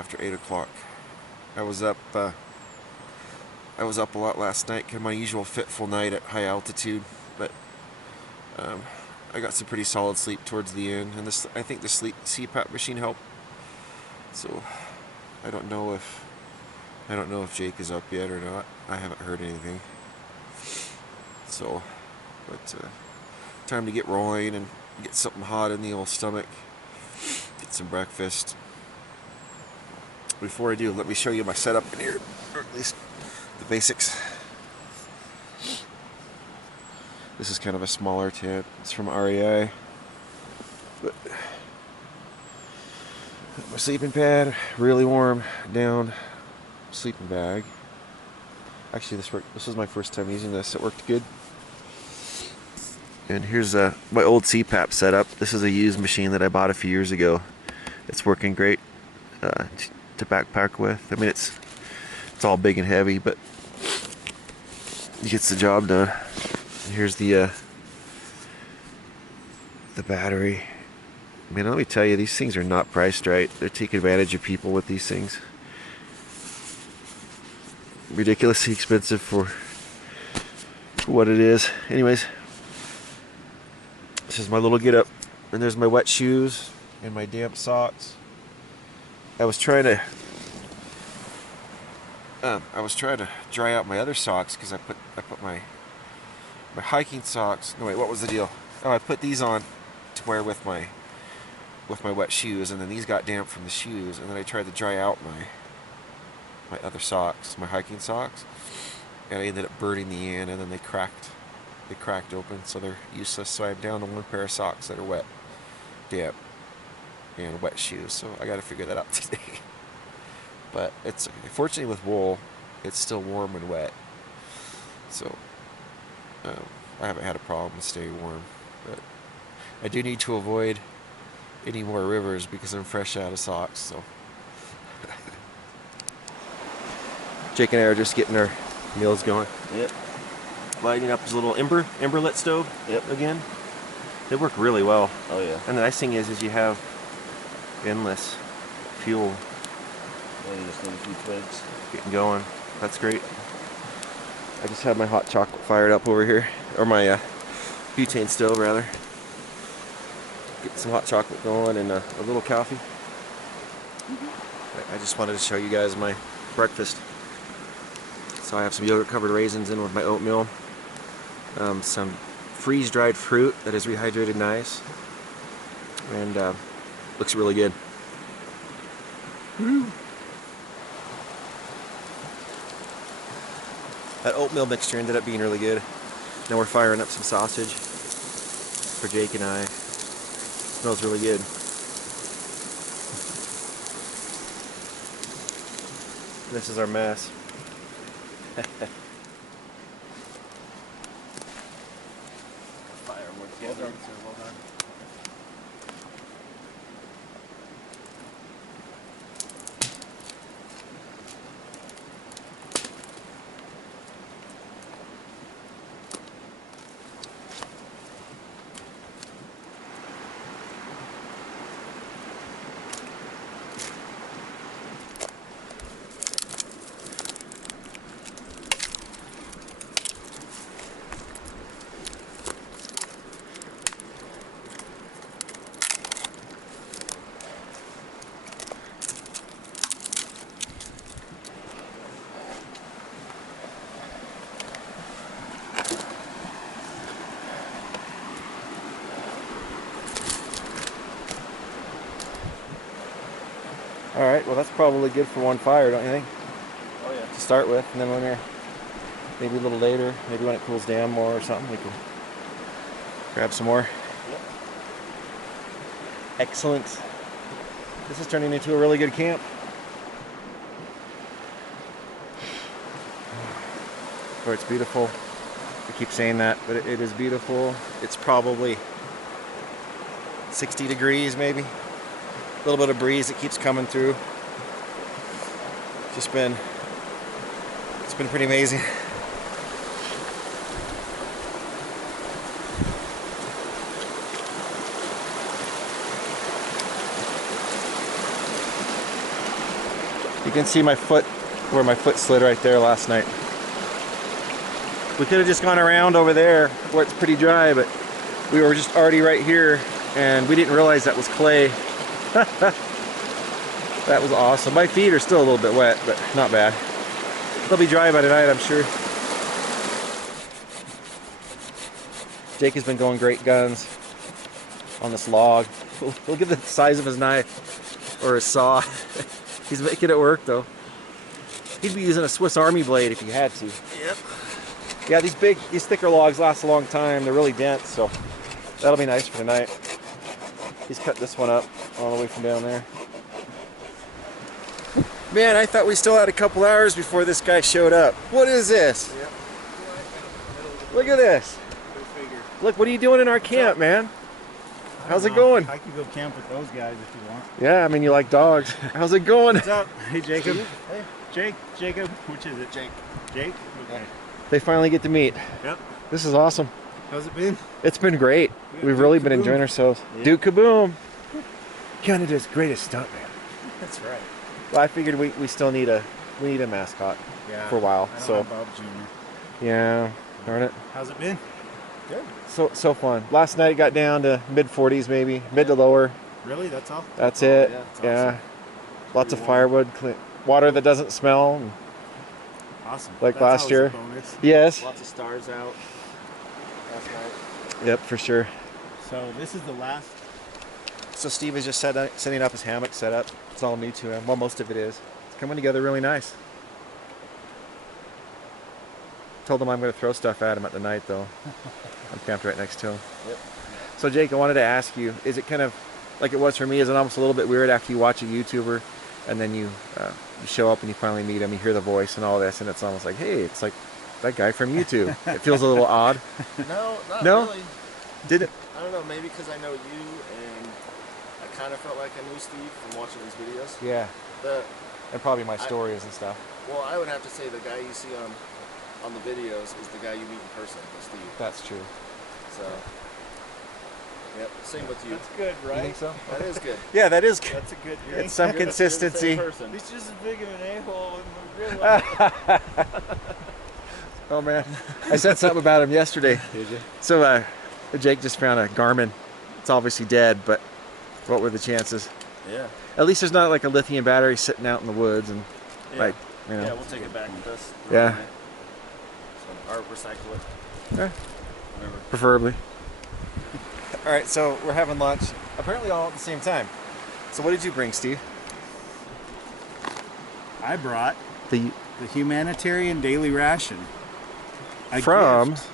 after 8 o'clock. I was up a lot last night, kind of my usual fitful night at high altitude, but I got some pretty solid sleep towards the end, and I think the CPAP machine helped. So I don't know if Jake is up yet or not. I haven't heard anything. So, but time to get rolling and get something hot in the old stomach. Get some breakfast. Before I do, let me show you my setup in here, or at least the basics. This is kind of a smaller tent. It's from REI. But my sleeping pad, really warm, down, sleeping bag. Actually, this was my first time using this. It worked good. And here's my old CPAP setup. This is a used machine that I bought a few years ago. It's working great to backpack with. I mean, it's all big and heavy, but it gets the job done. And here's the battery. I mean, let me tell you, these things are not priced right. They're taking advantage of people with these things. Ridiculously expensive for what it is. Anyways, this is my little get up, and there's my wet shoes and my damp socks. I was trying to dry out my other socks because I put my hiking socks. No wait, what was the deal? Oh, I put these on to wear with my wet shoes, and then these got damp from the shoes, and then I tried to dry out my other socks, my hiking socks, and I ended up burning the end, and then they cracked open, so they're useless. So I'm down to one pair of socks that are wet, damp, and wet shoes. So I got to figure that out today. But it's fortunately with wool, it's still warm and wet, so I haven't had a problem staying warm. But I do need to avoid any more rivers because I'm fresh out of socks. So Jake and I are just getting our meals going. Yep. Lighting up his little ember lit stove. Yep. Again, they work really well. Oh yeah. And the nice thing is you have endless fuel. Yeah, you just need a few twigs. Getting going. That's great. I just had my hot chocolate fired up over here, or my butane stove rather. Get some hot chocolate going and a little coffee. I just wanted to show you guys my breakfast. So I have some yogurt covered raisins in with my oatmeal, some freeze dried fruit that is rehydrated nice, and looks really good. Woo. That oatmeal mixture ended up being really good. Now we're firing up some sausage for Jake and I. Smells really good. This is our mess. Fire work together. Well done. Alright, well that's probably good for one fire, don't you think? Oh yeah. To start with, and then when we're maybe a little later, maybe when it cools down more or something, we can grab some more. Yep. Excellent. This is turning into a really good camp. Or it's beautiful. I keep saying that, but it is beautiful. It's probably 60 degrees maybe. A little bit of breeze that keeps coming through. It's been pretty amazing. You can see my foot, where my foot slid right there last night. We could have just gone around over there where it's pretty dry, but we were just already right here and we didn't realize that was clay. That was awesome. My feet are still a little bit wet, but not bad. They'll be dry by tonight, I'm sure. Jake has been going great guns on this log. Look at the size of his knife, or his saw. He's making it work though. He'd be using a Swiss Army blade if he had to. Yep. Yeah, these thicker logs last a long time. They're really dense, so that'll be nice for tonight. He's cut this one up all the way from down there. Man, I thought we still had a couple hours before this guy showed up. What is this? Yep. Look at this. Look, what are you doing in our camp, man? How's it going? I could go camp with those guys if you want. Yeah, I mean, you like dogs. How's it going? What's up? Hey, Jacob. Hey. Jacob. Which is it? Jake. Jake? Okay. They finally get to meet. Yep. This is awesome. How's it been? It's been great. We've really been enjoying ourselves. Yeah. Duke Kaboom. Canada's greatest stuntman. That's right. Well, I figured we still need a mascot for a while. I don't So have Bob Jr. yeah, darn it. How's it been? Good. So fun. Last night it got down to mid 40s maybe, mid to lower. Really? That's all? That's it. Yeah, that's Yeah. awesome. Lots of firewood, water that doesn't smell. Awesome. Like That's last always year. a bonus. Yes. Lots of stars out last night. Yep, for sure. So this is the last. So Steve is just setting up his hammock setup. It's all new to him. Well, most of it is. It's coming together really nice. Told him I'm going to throw stuff at him at the night, though. I'm camped right next to him. Yep. So Jake, I wanted to ask you, is it kind of like it was for me? Is it almost a little bit weird after you watch a YouTuber and then you show up and you finally meet him, you hear the voice and all this, and it's almost like, hey, it's like that guy from YouTube. It feels a little odd. No, not No? really. Did it? I don't know, maybe because I know you and I kind of felt like I knew Steve from watching his videos. Yeah. The, And probably my stories and stuff. well, I would have to say the guy you see on the videos is the guy you meet in person, with Steve. That's true. So, yep, same with you. That's good, You right? think so? That is good. Yeah, that is good. That's a good. It's some consistency. He's just as big of an a-hole in the real life. Oh man, I said something about him yesterday. Did you? So Jake just found a Garmin. It's obviously dead, but what were the chances? Yeah. At least there's not like a lithium battery sitting out in the woods and like, you know. Yeah, we'll take it back with us. Yeah. So, or recycle it. Yeah, Whatever. preferably. All right, so we're having lunch. Apparently all at the same time. So what did you bring, Steve? I brought The the humanitarian daily ration. A from. gift.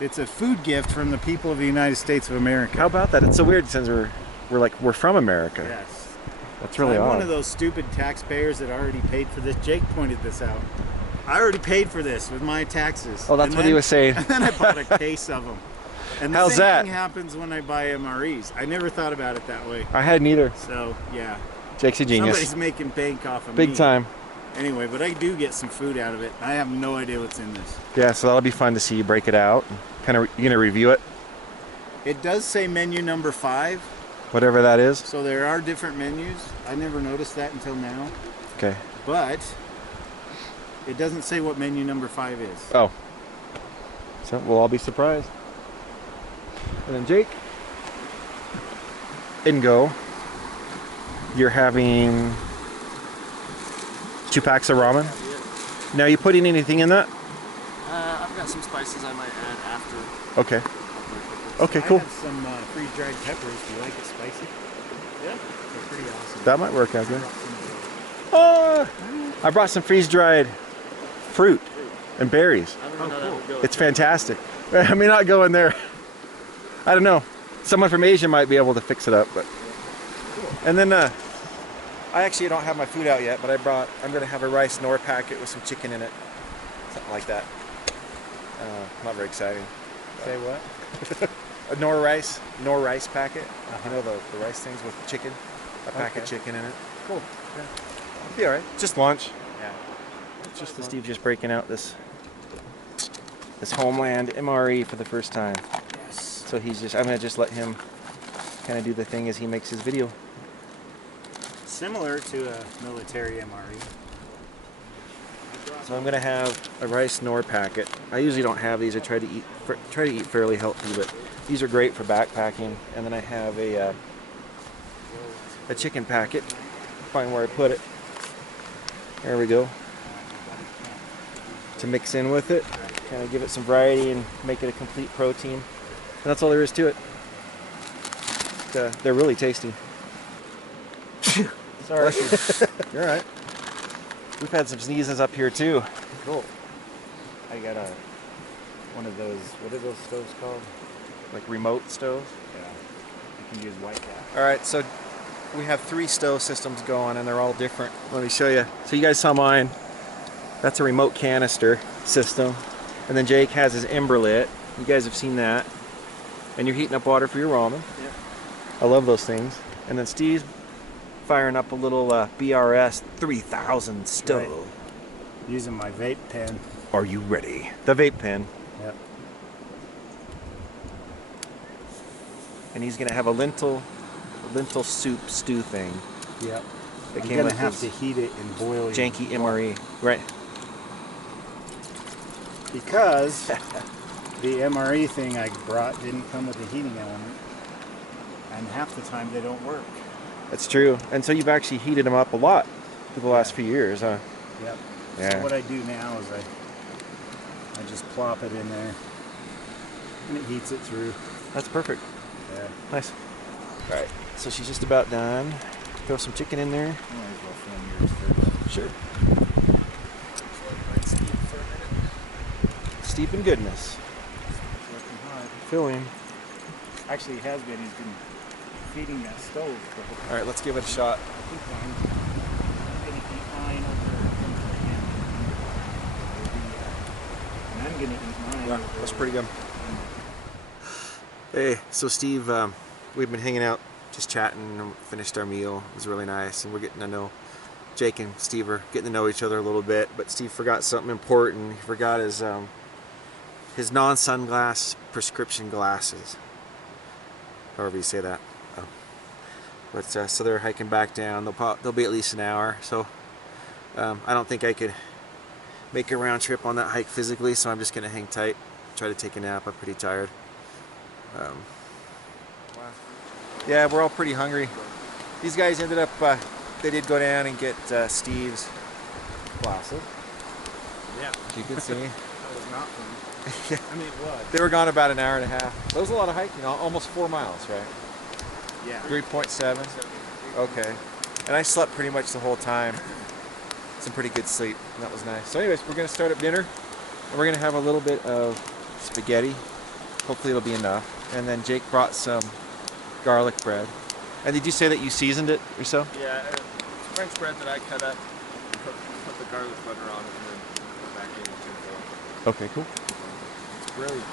It's a food gift from the people of the United States of America. How about that? It's so weird since we're from America. Yes. That's really I'm odd. one of those stupid taxpayers that already paid for this. Jake pointed this out. I already paid for this with my taxes. Oh, that's what he was saying. And then I bought a case of them. And the How's same that? thing happens when I buy MREs. I never thought about it that way. I hadn't either. So, yeah. Jake's a genius. Somebody's making bank off of Big me. time. Anyway, but I do get some food out of it. I have no idea what's in this. Yeah, so that'll be fun to see you break it out. Kind of, you gonna review it, It does say menu number 5, whatever that is. so there are different menus. I never noticed that until now. Okay. But it doesn't say what menu number 5 is. Oh. So we'll all be surprised. And then Jake, Ingo, you're having 2 packs of ramen. Now, you putting anything in that? I've got some spices I might add after. Okay. Okay, I cool. have some freeze-dried peppers. Do you like it spicy? Yeah. They're pretty awesome. That might work out I good. brought some of those. I brought some freeze-dried fruit and berries. I don't know how that would go. It's fantastic. I may not go in there. I don't know. Someone from Asia might be able to fix it up, but. And then I actually don't have my food out yet, but I'm going to have a rice Knorr packet with some chicken in it, something like that. Not very exciting. Say what? A Knorr rice packet. You know the rice things with chicken, a packet of chicken in it. Cool. Yeah. It'll be all right. Just lunch. Yeah. It's just Steve just breaking out this Homeland MRE for the first time. Yes. So I'm gonna just let him kind of do the thing as he makes his video. similar to a military MRE. So I'm gonna have a rice Knorr packet. I usually don't have these. I try to eat fairly healthy, but these are great for backpacking. And then I have a chicken packet. Find where I put it. There we go. To mix in with it, kind of give it some variety and make it a complete protein. And that's all there is to it. They're really tasty. Sorry. You're right. We've had some sneezes up here too. Cool. I got one of those. What are those stoves called? Like remote stoves. Yeah. You can use white gas. All right, so we have 3 stove systems going, and they're all different. Let me show you. So you guys saw mine. That's a remote canister system. And then Jake has his Emberlit. You guys have seen that. And you're heating up water for your ramen. Yep. I love those things. And then Steve's firing up a little BRS 3000 stove. Right. Using my vape pen. Are you ready? The vape pen. Yep. And he's gonna have a lentil soup stew thing. Yep. That I'm came gonna with have his to heat it and boil it. janky MRE. Right. Because the MRE thing I brought didn't come with a heating element. And half the time they don't work. That's true. And so you've actually heated them up a lot for the last few years, huh? Yep. Yeah. So what I do now is I just plop it in there and it heats it through. That's perfect. Yeah. Nice. All right. So she's just about done. Throw some chicken in there. Might as well film yours first. Sure. Let Steve for a minute. Steep in goodness. It's working hard. Filling. Actually, he has been. He's been feeding that stove. For All right, let's give it a shot. I think I'm going to eat mine over him. And I'm going to eat mine Yeah, over that's pretty good. Hey, so Steve, we've been hanging out, just chatting, and finished our meal. It was really nice, and we're getting to know, Jake and Steve are getting to know each other a little bit, but Steve forgot something important. He forgot his non-sunglass prescription glasses. However you say that. Oh. But so they're hiking back down. They'll be at least an hour. So I don't think I could make a round trip on that hike physically, so I'm just gonna hang tight, try to take a nap. I'm pretty tired. Yeah, we're all pretty hungry. These guys ended up, they did go down and get Steve's glasses. Yeah. As you can see. That was not fun. Yeah. I mean, it was. They were gone about an hour and a half. That was a lot of hiking, almost 4 miles, right? Yeah. 3.7. Okay. And I slept pretty much the whole time. Some pretty good sleep, and that was nice. So anyways, we're gonna start up dinner, and we're gonna have a little bit of spaghetti. Hopefully it'll be enough. And then Jake brought some garlic bread. And did you say that you seasoned it yourself? Yeah, it's French bread that I cut up, put the garlic butter on it, and then put back in the tinfoil. Okay, cool. It's brilliant.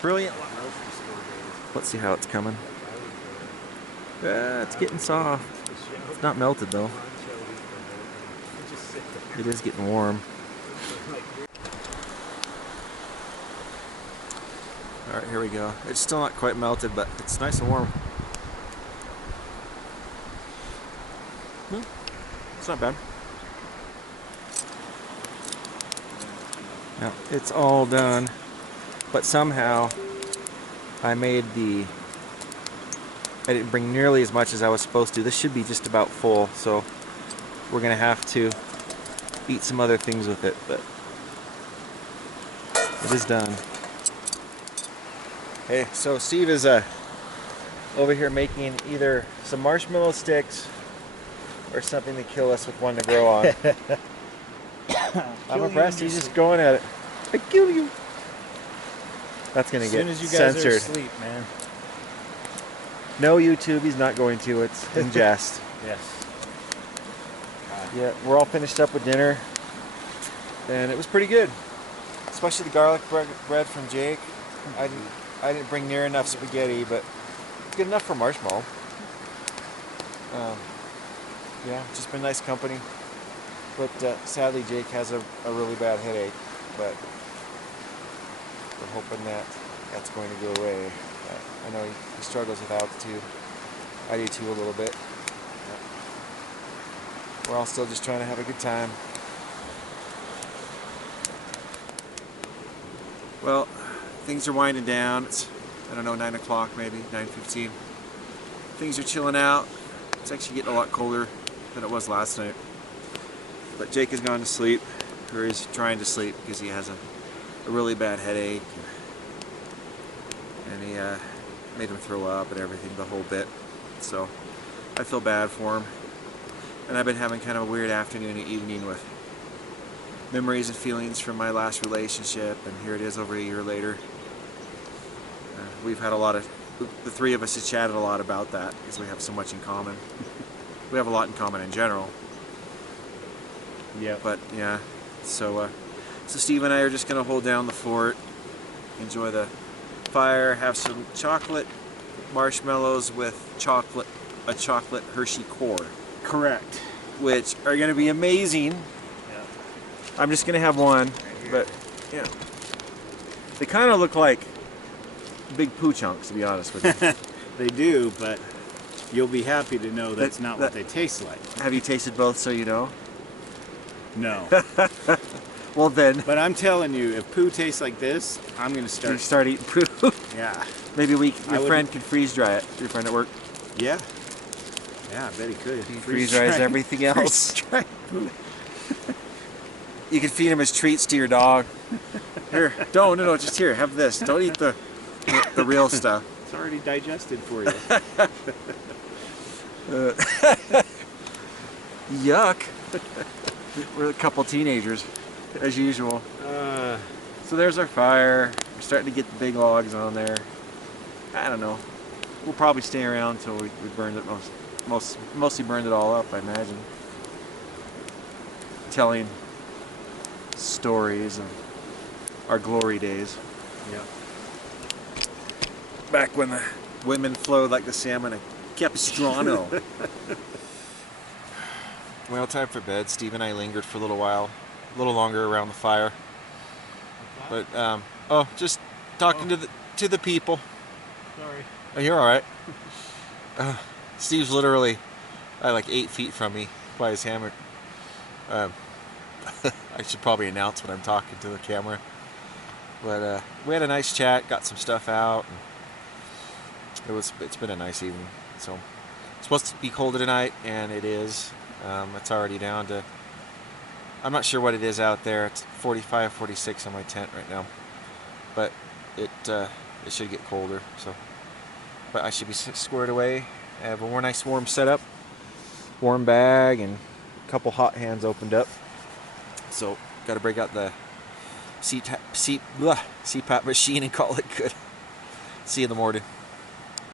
Brilliant. Grocery store days. Let's see how it's coming. It's getting soft. It's not melted though. It is getting warm. All right, here we go. It's still not quite melted, but it's nice and warm. It's not bad. Now, it's all done, but somehow I didn't bring nearly as much as I was supposed to. This should be just about full, so we're gonna have to eat some other things with it, but it is done. Hey, so Steve is over here making either some marshmallow sticks or something to kill us with one to grow on. I'm impressed. He's just going at it. I kill you. That's gonna get As soon as you guys censored. are asleep, man. No YouTube. He's not going to. It's in jest. Yes. Yeah, we're all finished up with dinner, and it was pretty good. Especially the garlic bread from Jake. I didn't bring near enough spaghetti, but it's good enough for marshmallow. Yeah, just been nice company. But sadly, Jake has a really bad headache. But we're hoping that's going to go away. I know he struggles with altitude. I do too a little bit. We're all still just trying to have a good time. Well, things are winding down. It's, I don't know, 9 o'clock maybe, 9:15. Things are chilling out. It's actually getting a lot colder than it was last night. But Jake has gone to sleep, or he's trying to sleep because he has a really bad headache. And he made him throw up and everything, the whole bit. So I feel bad for him. And I've been having kind of a weird afternoon and evening with memories and feelings from my last relationship, and here it is over a year later. We've had a lot of, the three of us have chatted a lot about that because we have so much in common. We have a lot in common in general. Yeah. But yeah, so Steve and I are just gonna hold down the fort, enjoy the fire, have some chocolate marshmallows with a chocolate Hershey core. Correct. Which are gonna be amazing. Yeah. I'm just gonna have one, but yeah, they kind of look like big poo chunks, to be honest with you. They do, but you'll be happy to know that's not what they taste like. Have you tasted both, so you know? No. Well then, But I'm telling you, if poo tastes like this, I'm going to you start. start eating poo. Yeah. Maybe your I friend can freeze dry it. Your friend at work. Yeah. Yeah, I bet he could. He freeze dries everything else. Freeze-dried poo. You can feed him as treats to your dog. Here, no, just here. Have this. Don't eat the real stuff. It's already digested for you. Yuck. We're a couple teenagers, as usual. So there's our fire. We're starting to get the big logs on there. I don't know. We'll probably stay around until we burned it mostly burned it all up, I imagine. Telling stories of our glory days. Yeah. Back when the women flowed like the salmon in Capistrano. Well, time for bed. Steve and I lingered for a little while, a little longer around the fire. But just talking to the people. Sorry. Oh, you're all right. Steve's literally like 8 feet from me by his hammock. I should probably announce when I'm talking to the camera. But we had a nice chat, got some stuff out. And it's been a nice evening. So it's supposed to be colder tonight, and it is. It's already down to, I'm not sure what it is out there. It's 45, 46 on my tent right now. But it should get colder. So, but I should be squared away. I have a nice warm setup, warm bag, and a couple hot hands opened up. So got to break out the CPAP machine and call it good. See you in the morning.